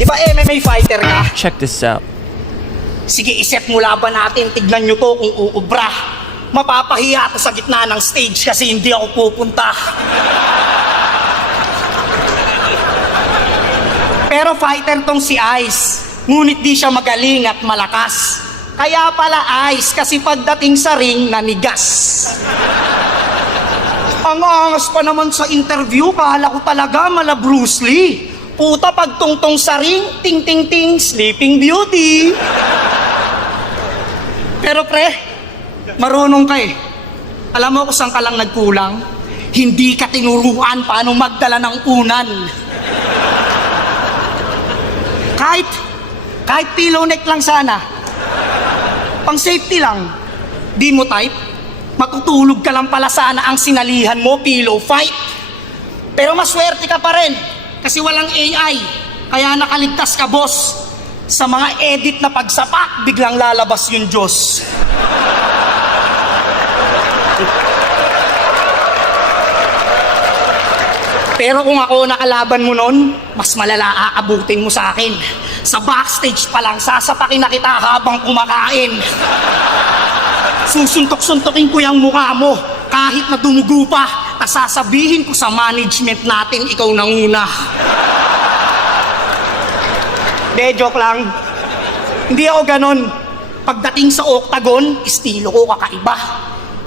Di ba MMA fighter ka? Check this out. Sige, iset mo laban natin. Tignan nyo to kung uubra. Mapapahiya ako sa gitna ng stage kasi hindi ako pupunta. Pero fighter tong si Ice. Ngunit di siya magaling at malakas. Kaya pala Ice kasi pagdating sa ring, nanigas. Ang angas pa naman sa interview, kala ko talaga mala Bruce Lee. Puta, pagtungtong sa ring, ting ting ting, Sleeping Beauty. Pero pre, marunong ka eh. Alam mo kung saan ka lang nagkulang? Hindi ka tinuruan paano magdala ng unan. Kahit pillow neck lang sana. Pang safety lang. Di mo type? Matutulog ka lang pala sana ang sinalihan mo, pillow fight. Pero maswerte ka pa rin. Kasi walang AI. Kaya nakaligtas ka, boss. Sa mga edit na pagsapak, biglang lalabas yung Diyos. Pero kung ako nakalaban mo nun, mas malala aabutin mo sa akin. Sa backstage pa lang, sasapakin na kita habang kumakain. Susuntok-suntokin ko yung mukha mo. Kahit na dumugo pa, sasabihin ko sa management natin, ikaw nanguna. De, joke lang. Hindi ako ganon. Pagdating sa octagon, estilo ko kakaiba.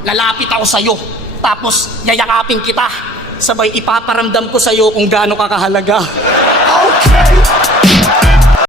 Lalapit ako sa'yo, tapos yayakapin kita. Sabay ipaparamdam ko sa'yo kung gaano kakahalaga.